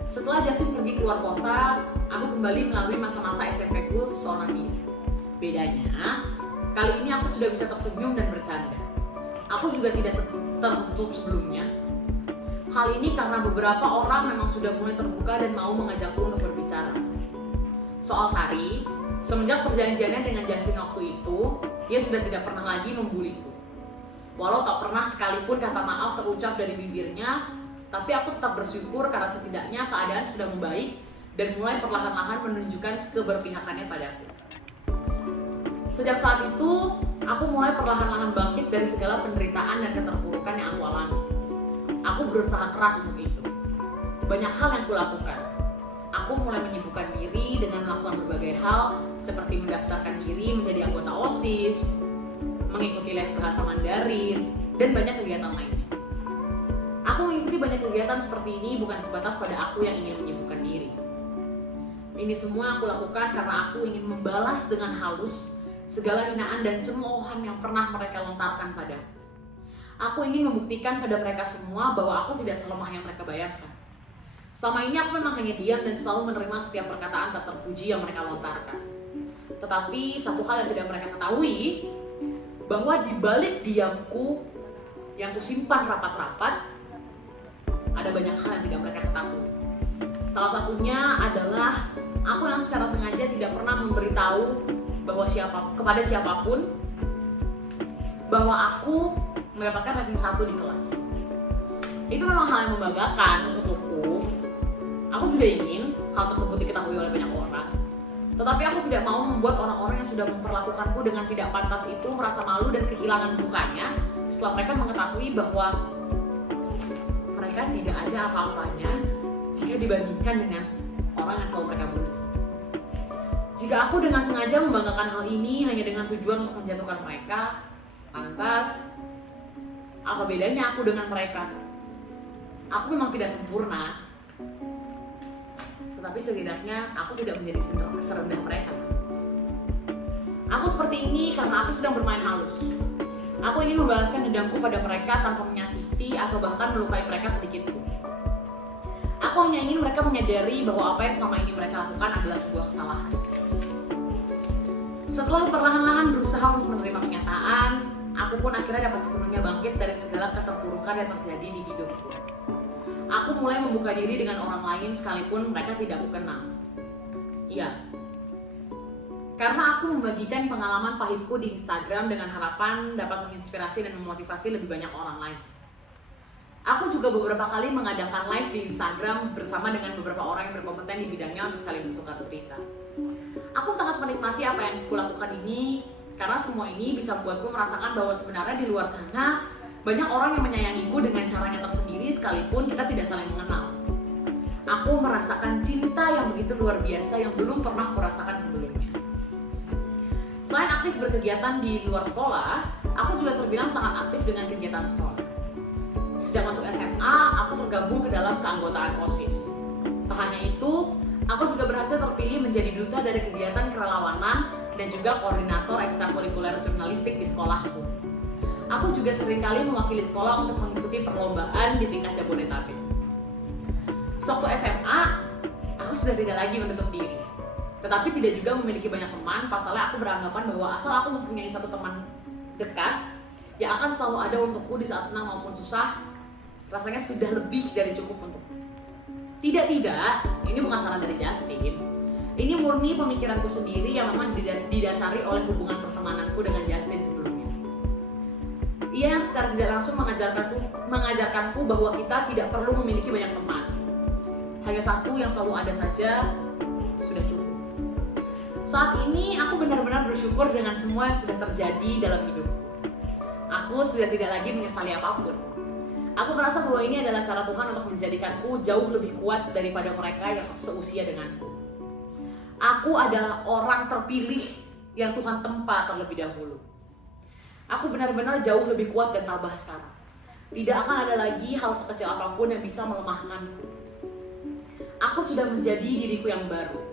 Setelah Justin pergi keluar kota, aku kembali melalui masa-masa SMP-ku seorang diri. Bedanya, kali ini aku sudah bisa tersenyum dan bercanda. Aku juga tidak tertutup sebelumnya. Hal ini karena beberapa orang memang sudah mulai terbuka dan mau mengajakku untuk berbicara. Soal Sari, semenjak perjanjiannya dengan Justin waktu itu, dia sudah tidak pernah lagi membuliku. Walau tak pernah sekalipun kata maaf terucap dari bibirnya, tapi aku tetap bersyukur karena setidaknya keadaan sudah membaik dan mulai perlahan-lahan menunjukkan keberpihakannya padaku. Sejak saat itu, aku mulai perlahan-lahan bangkit dari segala penderitaan dan keterpurukan yang aku alami. Aku berusaha keras untuk itu. Banyak hal yang kulakukan. Aku mulai menyibukkan diri dengan melakukan berbagai hal seperti mendaftarkan diri menjadi anggota OSIS, mengikuti les bahasa Mandarin, dan banyak kegiatan lainnya. Aku mengikuti banyak kegiatan seperti ini bukan sebatas pada aku yang ingin menyibukkan diri. Ini semua aku lakukan karena aku ingin membalas dengan halus segala hinaan dan cemoohan yang pernah mereka lontarkan padaku. Aku ingin membuktikan pada mereka semua bahwa aku tidak selemah yang mereka bayangkan. Selama ini aku memang hanya diam dan selalu menerima setiap perkataan tak terpuji yang mereka lontarkan. Tetapi satu hal yang tidak mereka ketahui, bahwa di balik diamku yang kusimpan rapat-rapat, ada banyak hal yang tidak mereka ketahui. Salah satunya adalah Aku yang secara sengaja tidak pernah memberitahu kepada siapapun bahwa aku mendapatkan ranking 1 di kelas. Itu memang hal yang membanggakan untukku. Aku juga ingin hal tersebut diketahui oleh banyak orang. Tetapi aku tidak mau membuat orang-orang yang sudah memperlakukanku dengan tidak pantas itu merasa malu dan kehilangan dukanya setelah mereka mengetahui bahwa mereka tidak ada apa-apanya jika dibandingkan dengan orang yang selalu mereka bully. Jika aku dengan sengaja membanggakan hal ini hanya dengan tujuan untuk menjatuhkan mereka, lantas apa bedanya aku dengan mereka? Aku memang tidak sempurna, tetapi setidaknya aku tidak menjadi serendah mereka. Aku seperti ini karena aku sedang bermain halus. Aku ingin membalaskan dendamku pada mereka tanpa menyakiti atau bahkan melukai mereka sedikitpun. Aku hanya ingin mereka menyadari bahwa apa yang selama ini mereka lakukan adalah sebuah kesalahan. Setelah perlahan-lahan berusaha untuk menerima kenyataan, aku pun akhirnya dapat sepenuhnya bangkit dari segala keterpurukan yang terjadi di hidupku. Aku mulai membuka diri dengan orang lain sekalipun mereka tidak aku kenal. Iya, karena aku membagikan pengalaman pahitku di Instagram dengan harapan dapat menginspirasi dan memotivasi lebih banyak orang lain. Aku juga beberapa kali mengadakan live di Instagram bersama dengan beberapa orang yang berkompeten di bidangnya untuk saling bertukar cerita. Aku sangat menikmati apa yang aku lakukan ini karena semua ini bisa membuatku merasakan bahwa sebenarnya di luar sana banyak orang yang menyayangiku dengan caranya tersendiri sekalipun kita tidak saling mengenal. Aku merasakan cinta yang begitu luar biasa yang belum pernah kurasakan sebelumnya. Selain aktif berkegiatan di luar sekolah, aku juga terbilang sangat aktif dengan kegiatan sekolah. Sejak masuk SMA, aku tergabung ke dalam keanggotaan OSIS. Tak hanya itu, aku juga berhasil terpilih menjadi duta dari kegiatan kerelawanan dan juga koordinator ekstrakurikuler jurnalistik di sekolahku. Aku juga seringkali mewakili sekolah untuk mengikuti perlombaan di tingkat Jabodetabek. Sewaktu SMA, aku sudah tidak lagi menutup diri. Tetapi tidak juga memiliki banyak teman, pasalnya aku beranggapan bahwa asal aku mempunyai satu teman dekat yang akan selalu ada untukku di saat senang maupun susah, rasanya sudah lebih dari cukup untukku. Tidak, ini bukan saran dari Justin. Ini murni pemikiranku sendiri yang memang didasari oleh hubungan pertemananku dengan Justin sebelumnya. Ia yang secara tidak langsung mengajarkanku bahwa kita tidak perlu memiliki banyak teman. Hanya satu yang selalu ada saja sudah cukup. Saat ini aku benar-benar bersyukur dengan semua yang sudah terjadi dalam hidupku. Aku sudah tidak lagi menyesali apapun. Aku merasa bahwa ini adalah cara Tuhan untuk menjadikanku jauh lebih kuat daripada mereka yang seusia denganku. Aku adalah orang terpilih yang Tuhan tempa terlebih dahulu. Aku benar-benar jauh lebih kuat dan tabah sekarang. Tidak akan ada lagi hal sekecil apapun yang bisa melemahkanku. Aku sudah menjadi diriku yang baru.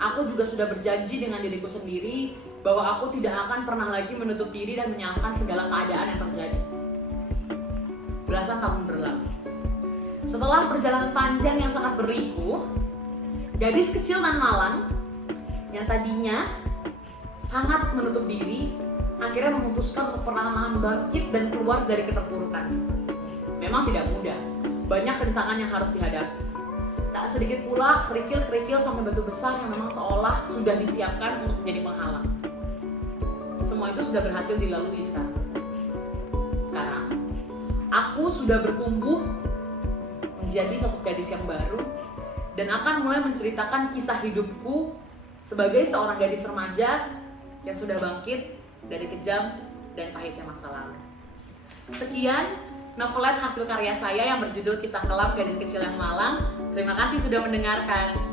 Aku juga sudah berjanji dengan diriku sendiri bahwa aku tidak akan pernah lagi menutup diri dan menyalahkan segala keadaan yang terjadi. Belasan tahun berlalu. Setelah perjalanan panjang yang sangat berliku, gadis kecil nan malang yang tadinya sangat menutup diri akhirnya memutuskan untuk perlahan-lahan bangkit dan keluar dari keterpurukan. Memang tidak mudah, banyak rintangan yang harus dihadapi. Tak sedikit pula kerikil-kerikil sampai batu besar yang memang seolah sudah disiapkan untuk menjadi penghalang. Semua itu sudah berhasil dilalui sekarang. Sekarang, aku sudah bertumbuh menjadi sosok gadis yang baru dan akan mulai menceritakan kisah hidupku sebagai seorang gadis remaja yang sudah bangkit dari kejam dan pahitnya masa lalu. Sekian novelet hasil karya saya yang berjudul Kisah Kelam Gadis Kecil yang Malang. Terima kasih sudah mendengarkan.